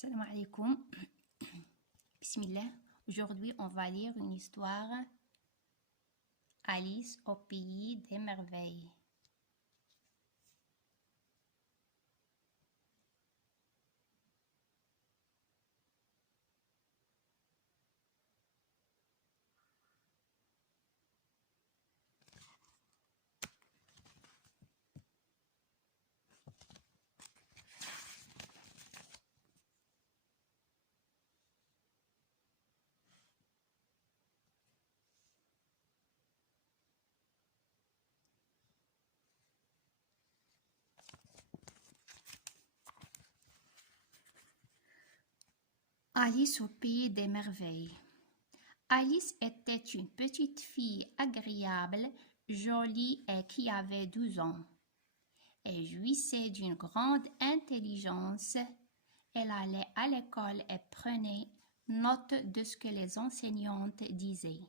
Salam alaikum. Bismillah. Aujourd'hui, on va lire une histoire. Alice au pays des merveilles. Alice au pays des merveilles. Alice était une petite fille agréable, jolie et qui avait 12 ans. Elle jouissait d'une grande intelligence. Elle allait à l'école et prenait note de ce que les enseignantes disaient.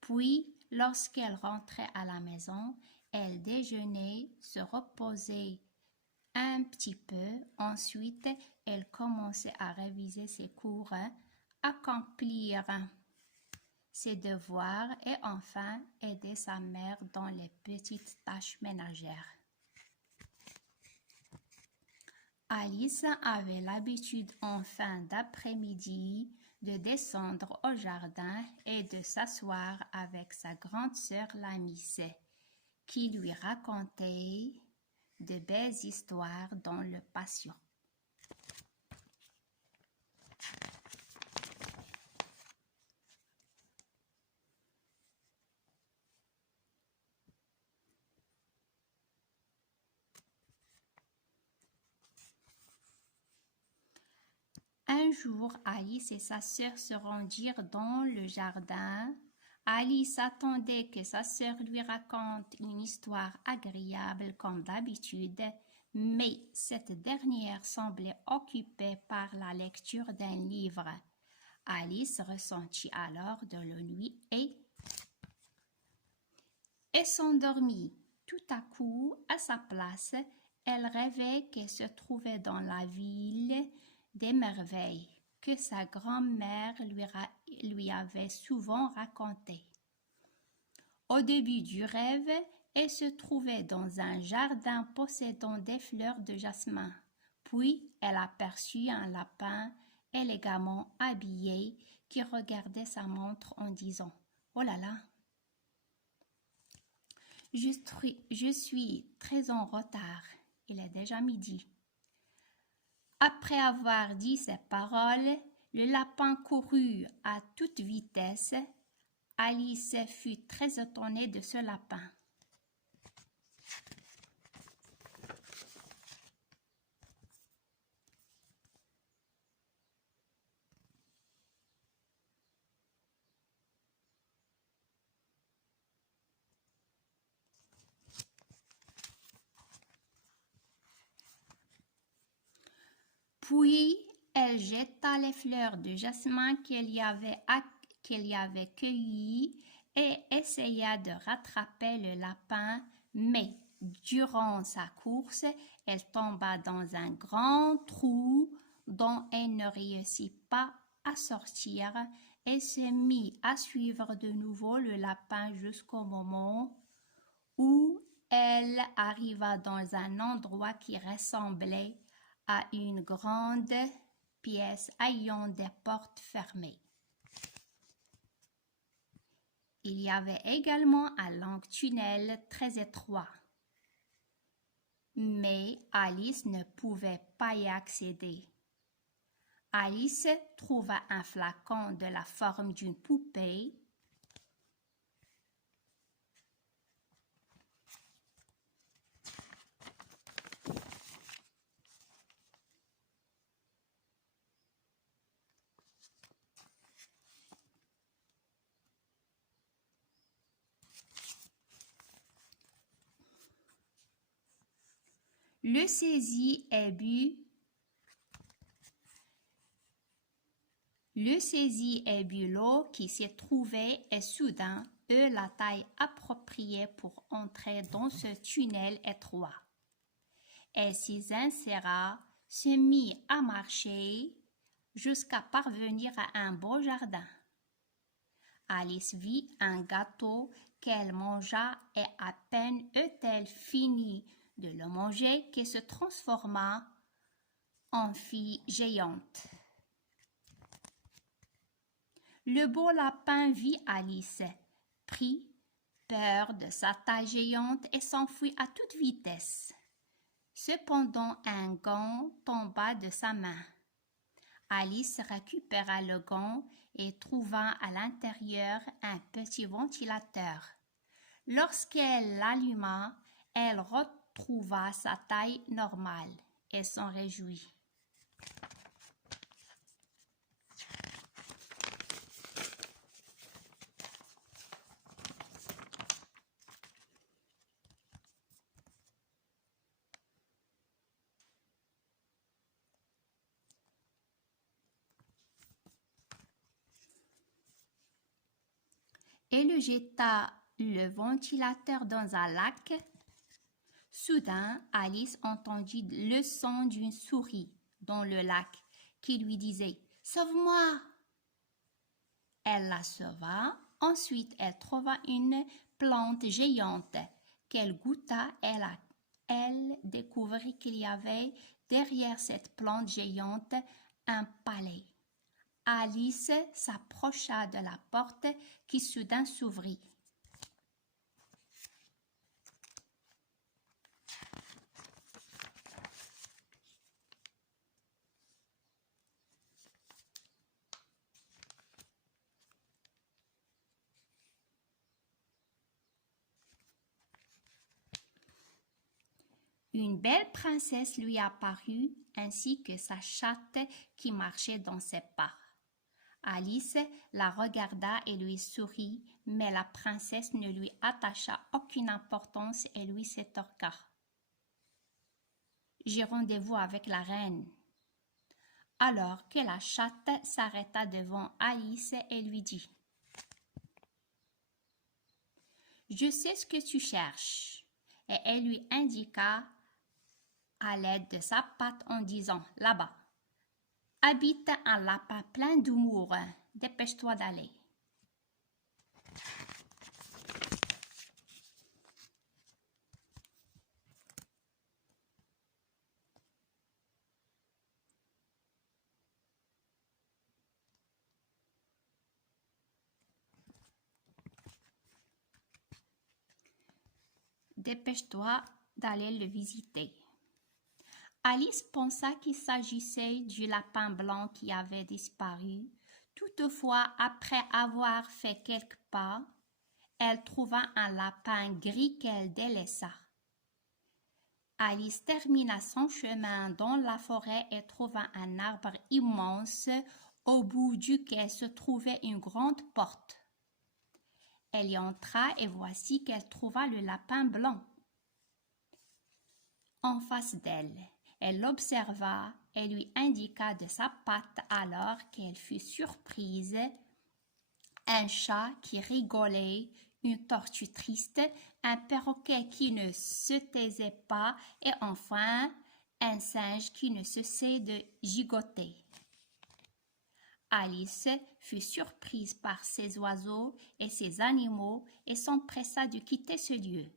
Puis, lorsqu'elle rentrait à la maison, elle déjeunait, se reposait un petit peu. Ensuite, elle commençait à réviser ses cours, accomplir ses devoirs et enfin aider sa mère dans les petites tâches ménagères. Alice avait l'habitude en fin d'après-midi de descendre au jardin et de s'asseoir avec sa grande sœur Lamice, qui lui racontait de belles histoires dans le patio. Un jour, Alice et sa sœur se rendirent dans le jardin. Alice attendait que sa sœur lui raconte une histoire agréable comme d'habitude, mais cette dernière semblait occupée par la lecture d'un livre. Alice ressentit alors de l'ennui et s'endormit. Tout à coup, à sa place, elle rêvait qu'elle se trouvait dans la ville des merveilles que sa grand-mère lui avait souvent raconté. Au début du rêve, elle se trouvait dans un jardin possédant des fleurs de jasmin. Puis, elle aperçut un lapin élégamment habillé qui regardait sa montre en disant « Oh là là, je suis très en retard, il est déjà midi. » Après avoir dit ces paroles, le lapin courut à toute vitesse. Alice fut très étonnée de ce lapin. Puis, elle jeta les fleurs de jasmin qu'elle y avait cueillies et essaya de rattraper le lapin, mais durant sa course, elle tomba dans un grand trou dont elle ne réussit pas à sortir et se mit à suivre de nouveau le lapin jusqu'au moment où elle arriva dans un endroit qui ressemblait à une grande pièce ayant des portes fermées. Il y avait également un long tunnel très étroit, mais Alice ne pouvait pas y accéder. Alice trouva un flacon de la forme d'une poupée. Le saisit et but. L'eau qui s'y trouvait et soudain eut la taille appropriée pour entrer dans ce tunnel étroit. Elle s'y inséra se mit à marcher jusqu'à parvenir à un beau jardin. Alice vit un gâteau qu'elle mangea et à peine eut-elle fini de le manger qu'elle se transforma en fille géante. Le beau lapin vit Alice, prit peur de sa taille géante et s'enfuit à toute vitesse. Cependant, un gant tomba de sa main. Alice récupéra le gant et trouva à l'intérieur un petit ventilateur. Lorsqu'elle l'alluma, elle retrouva sa taille normale et s'en réjouit. Elle jeta le ventilateur dans un lac. Soudain, Alice entendit le son d'une souris dans le lac qui lui disait « Sauve-moi !» Elle la sauva. Ensuite, elle trouva une plante géante qu'elle goûta et elle découvrit qu'il y avait derrière cette plante géante un palais. Alice s'approcha de la porte qui soudain s'ouvrit. Une belle princesse lui apparut, ainsi que sa chatte qui marchait dans ses pas. Alice la regarda et lui sourit, mais la princesse ne lui attacha aucune importance et lui s'étorqua. « J'ai rendez-vous avec la reine. » Alors que la chatte s'arrêta devant Alice et lui dit « Je sais ce que tu cherches. » Et elle lui indiqua à l'aide de sa patte en disant « Là-bas, habite un lapin plein d'humour. Dépêche-toi d'aller. » Dépêche-toi d'aller le visiter. Alice pensa qu'il s'agissait du lapin blanc qui avait disparu. Toutefois, après avoir fait quelques pas, elle trouva un lapin gris qu'elle délaissa. Alice termina son chemin dans la forêt et trouva un arbre immense au bout duquel se trouvait une grande porte. Elle y entra et voici qu'elle trouva le lapin blanc en face d'elle. Elle l'observa et lui indiqua de sa patte alors qu'elle fut surprise. Un chat qui rigolait, une tortue triste, un perroquet qui ne se taisait pas et enfin un singe qui ne cessait de gigoter. Alice fut surprise par ces oiseaux et ces animaux et s'empressa de quitter ce lieu.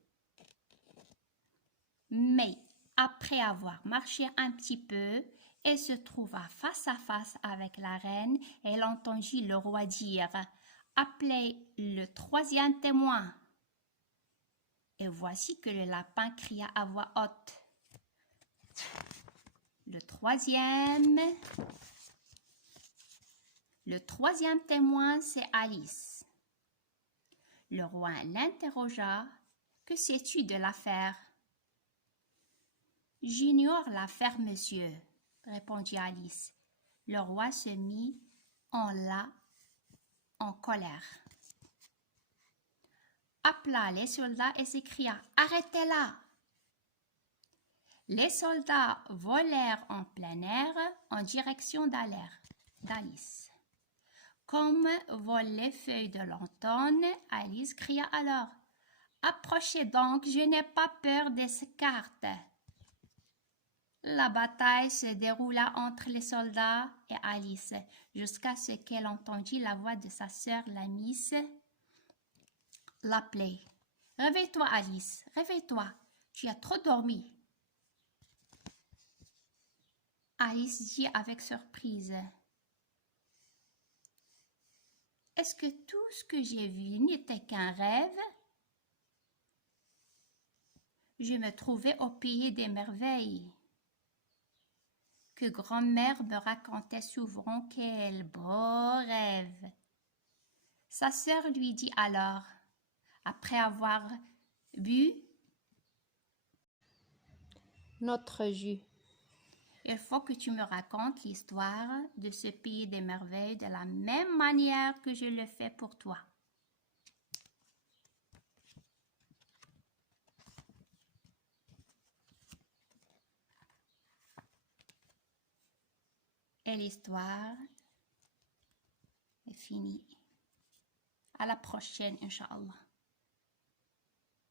Mais après avoir marché un petit peu, elle se trouva face à face avec la reine et elle entendit le roi dire « Appelez le troisième témoin !» Et voici que le lapin cria à voix haute « Le troisième témoin, c'est Alice. » Le roi l'interrogea « Que sais-tu de l'affaire ?» « J'ignore l'affaire, monsieur, » répondit Alice. Le roi se mit en colère. Appela les soldats et s'écria « Arrêtez-la !» Les soldats volèrent en plein air en direction d'Alice. Comme volent les feuilles de l'automne, Alice cria alors « Approchez donc, je n'ai pas peur de ces cartes. » La bataille se déroula entre les soldats et Alice, jusqu'à ce qu'elle entendit la voix de sa sœur, la Miss, l'appeler. « Réveille-toi, Alice, réveille-toi, tu as trop dormi. » Alice dit avec surprise. « Est-ce que tout ce que j'ai vu n'était qu'un rêve? Je me trouvais au pays des merveilles, que grand-mère me racontait souvent. Quel beau rêve! » Sa sœur lui dit alors, après avoir bu notre jus: « Il faut que tu me racontes l'histoire de ce pays des merveilles de la même manière que je le fais pour toi. » Et l'histoire est finie. À la prochaine, Inch'Allah.